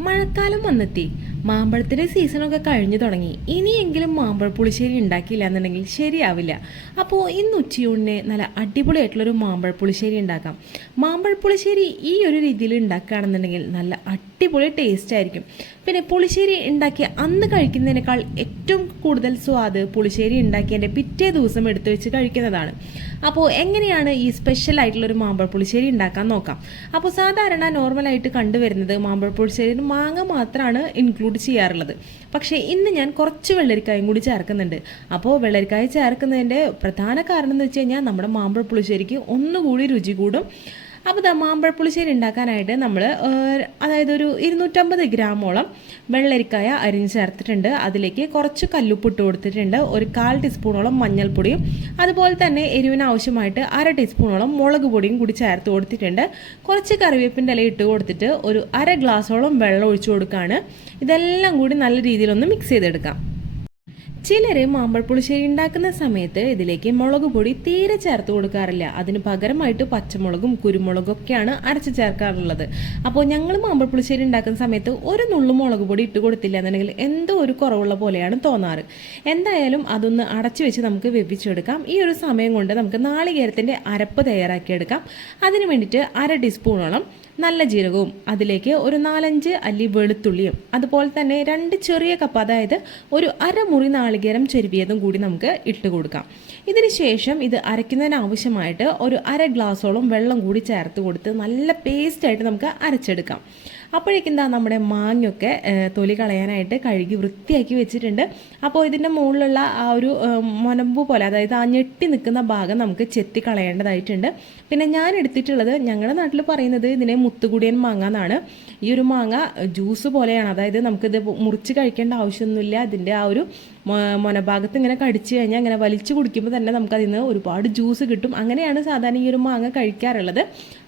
മഴക്കാലം വന്നെത്തി. മാമ്പഴത്തിന്റെ സീസണൊക്കെ കഴിഞ്ഞു തുടങ്ങി. ഇനിയെങ്കിലും മാമ്പഴ പുളിശ്ശേരി ഉണ്ടാക്കിയില്ല എന്നുണ്ടെങ്കിൽ ശരിയാവില്ല. അപ്പോൾ ഇന്ന് ഉച്ചയൂണിന് നല്ല അടിപൊളിയായിട്ടുള്ളൊരു മാമ്പഴ പുളിശ്ശേരി ഉണ്ടാക്കാം. മാമ്പഴ പുളിശ്ശേരി ഈ ഒരു രീതിയിൽ ഉണ്ടാക്കുകയാണെന്നുണ്ടെങ്കിൽ നല്ല അടിപൊളി ടേസ്റ്റ് ആയിരിക്കും. പിന്നെ പുളിശ്ശേരി ഉണ്ടാക്കി അന്ന് കഴിക്കുന്നതിനേക്കാൾ ഏറ്റവും കൂടുതൽ സ്വാദ് പുളിശ്ശേരി ഉണ്ടാക്കിയതിന്റെ പിറ്റേ ദിവസം എടുത്തു വെച്ച് കഴിക്കുന്നതാണ്. അപ്പോൾ എങ്ങനെയാണ് ഈ സ്പെഷ്യൽ ആയിട്ടുള്ളൊരു മാമ്പഴ പുളിശ്ശേരി ഉണ്ടാക്കാൻ നോക്കാം. അപ്പോൾ സാധാരണ നോർമലായിട്ട് കണ്ടുവരുന്നത് മാമ്പഴ പുളിശ്ശേരിയിൽ മാങ്ങ മാത്രമാണ് ഇൻക്ലൂഡ് ചെയ്യാറുള്ളത്. പക്ഷേ ഇന്ന് ഞാൻ കുറച്ച് വെള്ളരിക്കായും കൂടി ചേർക്കുന്നുണ്ട്. അപ്പോൾ വെള്ളരിക്കായ ചേർക്കുന്നതിന്റെ പ്രധാന കാരണം എന്ന് വെച്ച് കഴിഞ്ഞാൽ നമ്മുടെ മാമ്പഴ പുളിശ്ശേരിക്ക് ഒന്നുകൂടി രുചി കൂടും. അപ്പോൾ ദാ മാമ്പഴ പുളിശ്ശേരി ഉണ്ടാക്കാനായിട്ട് നമ്മൾ അതായത് ഒരു ഇരുന്നൂറ്റമ്പത് ഗ്രാമോളം വെള്ളരിക്കായ അരിഞ്ഞ് ചേർത്തിട്ടുണ്ട്. അതിലേക്ക് കുറച്ച് കല്ലുപ്പിട്ട് കൊടുത്തിട്ടുണ്ട്. ഒരു കാൽ ടീസ്പൂണോളം മഞ്ഞൾപ്പൊടിയും അതുപോലെ തന്നെ എരിവിന് ആവശ്യമായിട്ട് അര ടീസ്പൂണോളം മുളക് പൊടിയും കൂടി ചേർത്ത് കൊടുത്തിട്ടുണ്ട്. കുറച്ച് കറിവേപ്പിന്റെ ഇല ഇട്ട് കൊടുത്തിട്ട് ഒരു അര ഗ്ലാസോളം വെള്ളം ഒഴിച്ചു കൊടുക്കുകയാണ് ഇതെല്ലാം കൂടി നല്ല രീതിയിലൊന്ന് മിക്സ് ചെയ്തെടുക്കാം. ചിലർ മാമ്പഴ പുളിശ്ശേരി ഉണ്ടാക്കുന്ന സമയത്ത് ഇതിലേക്ക് മുളക് പൊടി തീരെ ചേർത്ത് കൊടുക്കാറില്ല. അതിന് പകരമായിട്ട് പച്ചമുളകും കുരുമുളകും ഒക്കെയാണ് അരച്ച് ചേർക്കാറുള്ളത്. അപ്പോൾ ഞങ്ങൾ മാമ്പഴ പുളിശ്ശേരി ഉണ്ടാക്കുന്ന സമയത്ത് ഒരു നുള്ളു മുളക് പൊടി ഇട്ട് കൊടുത്തില്ല എന്നുണ്ടെങ്കിൽ എന്തോ ഒരു കുറവുള്ള പോലെയാണ് തോന്നാറ്. എന്തായാലും അതൊന്ന് അടച്ചു വെച്ച് നമുക്ക് വെപ്പിച്ചെടുക്കാം. ഈ ഒരു സമയം കൊണ്ട് നമുക്ക് നാളികേരത്തിന്റെ അരപ്പ് തയ്യാറാക്കിയെടുക്കാം. അതിന് വേണ്ടിയിട്ട് അര ടീസ്പൂണോളം നല്ല ജീരകവും അതിലേക്ക് ഒരു നാലഞ്ച് അല്ലി വെളുത്തുള്ളിയും അതുപോലെ തന്നെ രണ്ട് ചെറിയ കപ്പ് അതായത് ഒരു അരമുറി നാളികേരം ചെരുവിയതും കൂടി നമുക്ക് ഇട്ട് കൊടുക്കാം. ഇതിന് ശേഷം ഇത് അരയ്ക്കുന്നതിന് ആവശ്യമായിട്ട് ഒരു അര ഗ്ലാസോളം വെള്ളം കൂടി ചേർത്ത് കൊടുത്ത് നല്ല പേസ്റ്റായിട്ട് നമുക്ക് അരച്ചെടുക്കാം. അപ്പോഴേക്കും എന്താ നമ്മുടെ മാങ്ങയൊക്കെ തൊലി കളയാനായിട്ട് കഴുകി വൃത്തിയാക്കി വെച്ചിട്ടുണ്ട്. അപ്പോൾ ഇതിന്റെ മുകളിലുള്ള ആ ഒരു മുനമ്പ് പോലെ അതായത് ആ ഞെട്ടി നിൽക്കുന്ന ഭാഗം നമുക്ക് ചെത്തി കളയേണ്ടതായിട്ടുണ്ട്. പിന്നെ ഞാൻ എടുത്തിട്ടുള്ളത് ഞങ്ങളുടെ നാട്ടിൽ പറയുന്നത് ഇതിനെ മുത്തുകുടിയൻ മാങ്ങ എന്നാണ്. ഈ ഒരു മാങ്ങ ജ്യൂസ് പോലെയാണ്. അതായത് നമുക്കിത് മുറിച്ച് കഴിക്കേണ്ട ആവശ്യമൊന്നുമില്ല. അതിന്റെ ആ ഒരു മൊനഭാഗത്ത് ഇങ്ങനെ കടിച്ചു കഴിഞ്ഞാൽ ഇങ്ങനെ വലിച്ചു കുടിക്കുമ്പോൾ തന്നെ നമുക്കതിൽ നിന്ന് ഒരുപാട് ജ്യൂസ് കിട്ടും. അങ്ങനെയാണ് സാധാരണ ഈ ഒരു മാങ്ങ കഴിക്കാറുള്ളത്.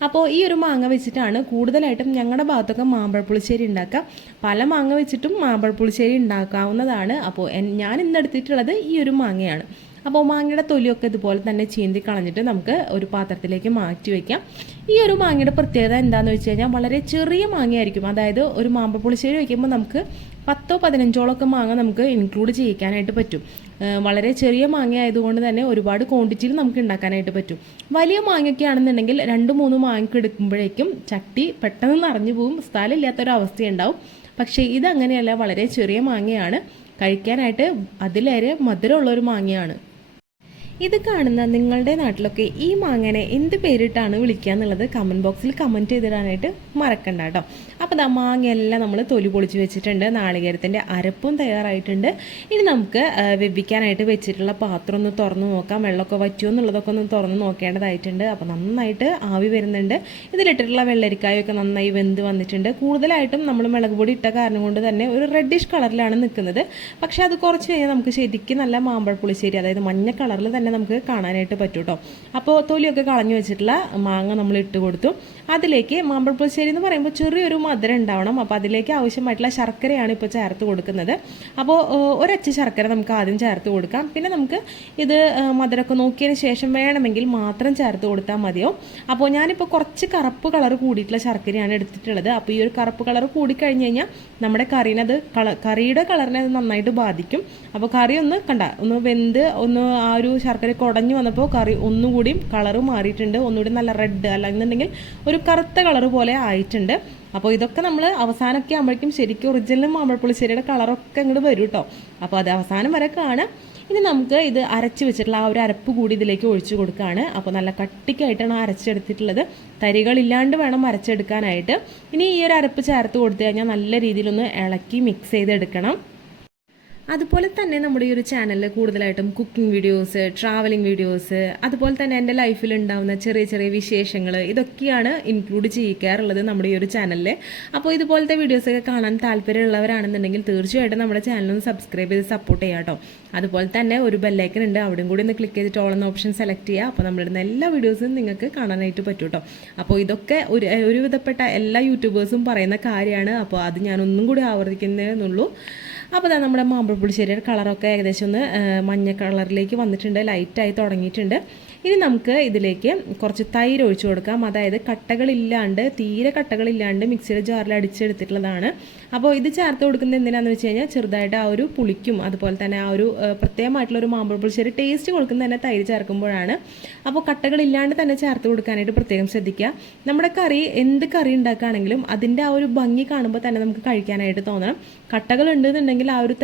അപ്പോൾ ഈ ഒരു മാങ്ങ വെച്ചിട്ടാണ് കൂടുതലായിട്ടും ഞങ്ങളുടെ ഭാഗത്തൊക്കെ മാമ്പഴ പുളിശ്ശേരി ഉണ്ടാക്കുക പല മാങ്ങ വെച്ചിട്ടും മാമ്പഴ പുളിശ്ശേരി ഉണ്ടാക്കാവുന്നതാണ് അപ്പോൾ ഞാൻ ഇന്ന് എടുത്തിട്ടുള്ളത് ഈ ഒരു മാങ്ങയാണ്. അപ്പോൾ മാങ്ങയുടെ തൊലിയൊക്കെ ഇതുപോലെ തന്നെ ചീന്തി കളഞ്ഞിട്ട് നമുക്ക് ഒരു പാത്രത്തിലേക്ക് മാറ്റി വയ്ക്കാം ഈ ഒരു മാങ്ങയുടെ പ്രത്യേകത എന്താണെന്ന് വെച്ച് കഴിഞ്ഞാൽ വളരെ ചെറിയ മാങ്ങയായിരിക്കും. അതായത് ഒരു മാമ്പ പുളിശ്ശേരി വയ്ക്കുമ്പോൾ നമുക്ക് പത്തോ പതിനഞ്ചോളൊക്കെ മാങ്ങ നമുക്ക് ഇൻക്ലൂഡ് ചെയ്യിക്കാനായിട്ട് പറ്റും. വളരെ ചെറിയ മാങ്ങ ആയതുകൊണ്ട് തന്നെ ഒരുപാട് ക്വാണ്ടിറ്റിയിൽ നമുക്ക് ഉണ്ടാക്കാനായിട്ട് പറ്റും. വലിയ മാങ്ങയൊക്കെ ആണെന്നുണ്ടെങ്കിൽ രണ്ട് മൂന്ന് മാങ്ങ എടുക്കുമ്പോഴേക്കും ചട്ടി പെട്ടെന്ന് നിറഞ്ഞു പോകും സ്ഥലമില്ലാത്തൊരവസ്ഥയുണ്ടാവും. പക്ഷേ ഇതങ്ങനെയല്ല വളരെ ചെറിയ മാങ്ങയാണ്. കഴിക്കാനായിട്ട് അതിലേറെ മധുരമുള്ളൊരു മാങ്ങയാണ്. ഇത് കാണുന്ന നിങ്ങളുടെ നാട്ടിലൊക്കെ ഈ മാങ്ങനെ എന്ത് പേരിട്ടാണ് വിളിക്കുക എന്നുള്ളത് കമന്റ് ബോക്സിൽ കമന്റ് ചെയ്തിടാനായിട്ട് മറക്കണ്ട കേട്ടോ. അപ്പോൾ ദാ മാങ്ങയെല്ലാം നമ്മൾ തൊലി പൊളിച്ച് വെച്ചിട്ടുണ്ട് നാളികേരത്തിന്റെ അരപ്പും തയ്യാറായിട്ടുണ്ട്. ഇനി നമുക്ക് വെവിക്കാനായിട്ട് വെച്ചിട്ടുള്ള പാത്രം ഒന്ന് തുറന്ന് നോക്കാം. വെള്ളമൊക്കെ വറ്റുമോ എന്നുള്ളതൊക്കെ ഒന്ന് തുറന്ന് നോക്കേണ്ടതായിട്ടുണ്ട്. അപ്പോൾ നന്നായിട്ട് ആവി വരുന്നുണ്ട്. ഇതിലിട്ടിട്ടുള്ള വെള്ളരിക്കായൊക്കെ നന്നായി വെന്ത് വന്നിട്ടുണ്ട്. കൂടുതലായിട്ടും നമ്മൾ മുളക് പൊടി ഇട്ട കാരണം കൊണ്ട് തന്നെ ഒരു റെഡിഷ് കളറിലാണ് നിൽക്കുന്നത്. പക്ഷേ അത് കുറച്ച് കഴിഞ്ഞാൽ നമുക്ക് ശരിക്കും നല്ല മാമ്പഴ പുളിശ്ശേരി അതായത് മഞ്ഞ കളറിൽ തന്നെ നമുക്ക് കാണാനായിട്ട് പറ്റും കേട്ടോ അപ്പോൾ തൊലിയൊക്കെ കളഞ്ഞു വെച്ചിട്ടുള്ള മാങ്ങ നമ്മൾ ഇട്ട് കൊടുത്തു. അതിലേക്ക് മാമ്പഴ പുളിശ്ശേരി എന്ന് പറയുമ്പോൾ ചെറിയൊരു മധുരം ഉണ്ടാവണം. അപ്പോൾ അതിലേക്ക് ആവശ്യമായിട്ടുള്ള ശർക്കരയാണ് ഇപ്പോൾ ചേർത്ത് കൊടുക്കുന്നത്. അപ്പോൾ ഒരച്ച് ശർക്കര നമുക്ക് ആദ്യം ചേർത്ത് കൊടുക്കാം. പിന്നെ നമുക്ക് ഇത് മധുരമൊക്കെ നോക്കിയതിന് ശേഷം വേണമെങ്കിൽ മാത്രം ചേർത്ത് കൊടുത്താൽ മതിയോ അപ്പോൾ ഞാനിപ്പോൾ കുറച്ച് കറുപ്പ് കളർ കൂടിയിട്ടുള്ള ശർക്കരയാണ് എടുത്തിട്ടുള്ളത്. അപ്പോൾ ഈ ഒരു കറുപ്പ് കളർ കൂടിക്കഴിഞ്ഞ് കഴിഞ്ഞാൽ നമ്മുടെ കറീനത് കള കറിയുടെ കളറിനെ അത് നന്നായിട്ട് ബാധിക്കും. അപ്പോൾ കറി ഒന്ന് കണ്ട ഒന്ന് വെന്ത് ഒന്ന് ആ ഒരു കുടഞ്ഞു വന്നപ്പോൾ കറി ഒന്നുകൂടിയും കളറ് മാറിയിട്ടുണ്ട്. ഒന്നുകൂടി നല്ല റെഡ് അല്ലെന്നുണ്ടെങ്കിൽ ഒരു കറുത്ത കളർ പോലെ ആയിട്ടുണ്ട്. അപ്പോൾ ഇതൊക്കെ നമ്മൾ അവസാനമൊക്കെ ആകുമ്പോഴേക്കും ശരിക്കും ഒറിജിനൽ മാമ്പഴപ്പുളിശ്ശേരിയുടെ കളറൊക്കെ ഇങ്ങോട്ട് വരും കേട്ടോ അപ്പോൾ അത് അവസാനം വരെ കാണാം. ഇനി നമുക്ക് ഇത് അരച്ച് വെച്ചിട്ടുള്ള ആ ഒരു അരപ്പ് കൂടി ഇതിലേക്ക് ഒഴിച്ചു കൊടുക്കുകയാണ് അപ്പോൾ നല്ല കട്ടിക്കായിട്ടാണ് അരച്ചെടുത്തിട്ടുള്ളത്. തരികളില്ലാണ്ട് വേണം അരച്ചെടുക്കാനായിട്ട്. ഇനി ഈ ഒരു അരപ്പ് ചേർത്ത് കൊടുത്തു കഴിഞ്ഞാൽ നല്ല രീതിയിലൊന്ന് ഇളക്കി മിക്സ് ചെയ്തെടുക്കണം. അതുപോലെ തന്നെ നമ്മുടെ ഈ ഒരു ചാനലിൽ കൂടുതലായിട്ടും കുക്കിംഗ് വീഡിയോസ് ട്രാവലിംഗ് വീഡിയോസ് അതുപോലെ തന്നെ എന്റെ ലൈഫിൽ ഉണ്ടാകുന്ന ചെറിയ ചെറിയ വിശേഷങ്ങൾ ഇതൊക്കെയാണ് ഇൻക്ലൂഡ് ചെയ്യിക്കാറുള്ളത് നമ്മുടെ ഈ ഒരു ചാനലിൽ അപ്പോൾ ഇതുപോലത്തെ വീഡിയോസൊക്കെ കാണാൻ താല്പര്യമുള്ളവരാണെന്നുണ്ടെങ്കിൽ തീർച്ചയായിട്ടും നമ്മുടെ ചാനലൊന്ന് സബ്സ്ക്രൈബ് ചെയ്ത് സപ്പോർട്ട് ചെയ്യാം കേട്ടോ അതുപോലെ തന്നെ ഒരു ബെല്ലൈക്കൻ ഉണ്ട് അവിടെയും കൂടി ഒന്ന് ക്ലിക്ക് ചെയ്തിട്ട് ഓളെന്ന ഓപ്ഷൻ സെലക്ട് ചെയ്യുക അപ്പോൾ നമ്മളിടുന്ന എല്ലാ വീഡിയോസും നിങ്ങൾക്ക് കാണാനായിട്ട് പറ്റും കേട്ടോ അപ്പോൾ ഇതൊക്കെ ഒരു ഒരുവിധപ്പെട്ട എല്ലാ യൂട്യൂബേഴ്സും പറയുന്ന കാര്യമാണ്. അപ്പോൾ അത് ഞാനൊന്നും കൂടി ആവർത്തിക്കുന്നതെന്നുള്ളൂ അപ്പോൾ ഇതാ നമ്മുടെ മാമ്പഴ പുളിശ്ശേരിയുടെ കളറൊക്കെ ഏകദേശം ഒന്ന് മഞ്ഞ കളറിലേക്ക് വന്നിട്ടുണ്ട് ലൈറ്റായി തുടങ്ങിയിട്ടുണ്ട്. ഇനി നമുക്ക് ഇതിലേക്ക് കുറച്ച് തൈര് ഒഴിച്ചു കൊടുക്കാം. അതായത് കട്ടകളില്ലാണ്ട് തീരെ കട്ടകളില്ലാണ്ട് മിക്സിയുടെ ജാറിൽ അടിച്ചെടുത്തിട്ടുള്ളതാണ്. അപ്പോൾ ഇത് ചേർത്ത് കൊടുക്കുന്നത് എന്തിനാണെന്ന് വെച്ച് കഴിഞ്ഞാൽ ചെറുതായിട്ട് ആ ഒരു പുളിക്കും അതുപോലെ തന്നെ ആ ഒരു പ്രത്യേകമായിട്ടുള്ള ഒരു മാമ്പഴ പുളിശ്ശേരി ടേസ്റ്റ് കൊടുക്കുന്നത് തന്നെ തൈര് ചേർക്കുമ്പോഴാണ്. അപ്പോൾ കട്ടകളില്ലാണ്ട് തന്നെ ചേർത്ത് കൊടുക്കാനായിട്ട് പ്രത്യേകം ശ്രദ്ധിക്കുക. നമ്മുടെ കറി എന്ത് കറി ഉണ്ടാക്കുകയാണെങ്കിലും അതിന്റെ ആ ഒരു ഭംഗി കാണുമ്പോൾ തന്നെ നമുക്ക് കഴിക്കാനായിട്ട് തോന്നണം. കട്ടകൾ ഉണ്ടെന്നുണ്ടെങ്കിൽ ആ ഒരു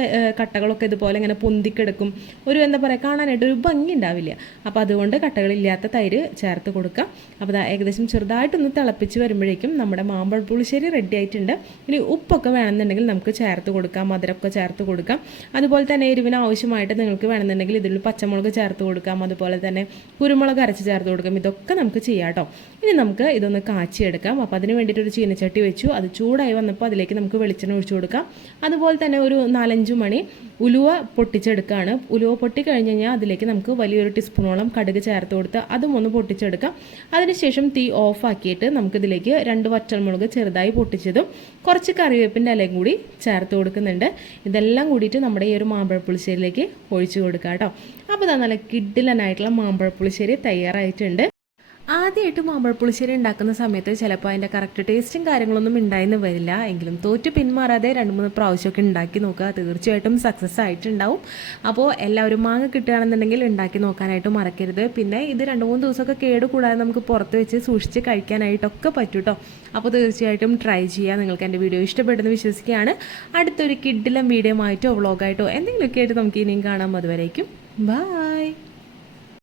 കട്ടകളൊക്കെ ഇതുപോലെ ഇങ്ങനെ പൊന്തിക്കിടക്കും. ഒരു എന്താ പറയുക കാണാനായിട്ട് ഒരു ഭംഗി ഉണ്ടാവില്ല. അപ്പോൾ അതുകൊണ്ട് കട്ടകളില്ലാത്ത തൈര് ചേർത്ത് കൊടുക്കുക അപ്പോൾ ഏകദേശം ചെറുതായിട്ടൊന്ന് തിളപ്പിച്ച് വരുമ്പോഴേക്കും നമ്മുടെ മാമ്പഴ പുളിശ്ശേരി റെഡി ആയിട്ടുണ്ട്. ഇനി ഉപ്പൊക്കെ വേണമെന്നുണ്ടെങ്കിൽ നമുക്ക് ചേർത്ത് കൊടുക്കാം മധുരമൊക്കെ ചേർത്ത് കൊടുക്കാം. അതുപോലെ തന്നെ എരിവിന് ആവശ്യമായിട്ട് നിങ്ങൾക്ക് വേണമെന്നുണ്ടെങ്കിൽ ഇതിൽ പച്ചമുളക് ചേർത്ത് കൊടുക്കാം. അതുപോലെ തന്നെ കുരുമുളക് അരച്ച് ചേർത്ത് കൊടുക്കാം. ഇതൊക്കെ നമുക്ക് ചെയ്യാം കേട്ടോ. ഇനി നമുക്ക് ഇതൊന്ന് കാച്ചിയെടുക്കാം. അപ്പോൾ അതിന് വേണ്ടിയിട്ട് ഒരു ചീനച്ചട്ടി വെച്ചു. അത് ചൂടായി വന്നപ്പോൾ അതിലേക്ക് നമുക്ക് വെളിച്ചെണ്ണ ഒഴിച്ചു കൊടുക്കാം. അതുപോലെ തന്നെ ഒരു നാലഞ്ച് മണി ഉലുവ പൊട്ടിച്ചെടുക്കുകയാണ് ഉലുവ പൊട്ടി കഴിഞ്ഞ് കഴിഞ്ഞാൽ അതിലേക്ക് നമുക്ക് വലിയൊരു ടീസ്പൂണോളം കടുക് ചേർത്ത് കൊടുത്ത് അതും ഒന്ന് പൊട്ടിച്ചെടുക്കാം. അതിനുശേഷം തീ ഓഫാക്കിയിട്ട് നമുക്കിതിലേക്ക് രണ്ട് വറ്റൽമുളക് ചെറുതായി പൊട്ടിച്ചതും കുറച്ച് കറിവേപ്പിന്റെ ഇലയും കൂടി ചേർത്ത് കൊടുക്കുന്നുണ്ട്. ഇതെല്ലാം കൂടിയിട്ട് നമ്മുടെ ഈ ഒരു മാമ്പഴപ്പുളിശ്ശേരിയിലേക്ക് ഒഴിച്ചു കൊടുക്കാം കേട്ടോ. അപ്പോൾ ഇതാ നല്ല കിഡിലനായിട്ടുള്ള മാമ്പഴപ്പുളിശ്ശേരി തയ്യാറായിട്ടുണ്ട്. ആദ്യമായിട്ട് മാമ്പഴ പുളിശ്ശേരി ഉണ്ടാക്കുന്ന സമയത്ത് ചിലപ്പോൾ അതിന്റെ കറക്റ്റ് ടേസ്റ്റും കാര്യങ്ങളൊന്നും ഉണ്ടായെന്ന് വരില്ല. എങ്കിലും തോറ്റ് പിന്മാറാതെ രണ്ട് മൂന്ന് പ്രാവശ്യമൊക്കെ ഉണ്ടാക്കി നോക്കുക. തീർച്ചയായിട്ടും സക്സസ് ആയിട്ടുണ്ടാവും. അപ്പോൾ എല്ലാവരും മാങ്ങ കിട്ടുകയാണെന്നുണ്ടെങ്കിൽ ഉണ്ടാക്കി നോക്കാനായിട്ട് മറക്കരുത്. പിന്നെ ഇത് രണ്ട് മൂന്ന് ദിവസമൊക്കെ കേട് കൂടാതെ നമുക്ക് പുറത്ത് വെച്ച് സൂക്ഷിച്ച് കഴിക്കാനായിട്ടൊക്കെ പറ്റും കേട്ടോ അപ്പോൾ തീർച്ചയായിട്ടും ട്രൈ ചെയ്യുക. നിങ്ങൾക്ക് എന്റെ വീഡിയോ ഇഷ്ടപ്പെട്ടെന്ന് വിശ്വസിക്കുകയാണ്. അടുത്തൊരു കിഡിലും വീഡിയോ ആയിട്ടോ വ്ളോഗായിട്ടോ എന്തെങ്കിലുമൊക്കെ ആയിട്ട് നമുക്ക് ഇനിയും കാണാം. അതുവരേക്കും ബായ്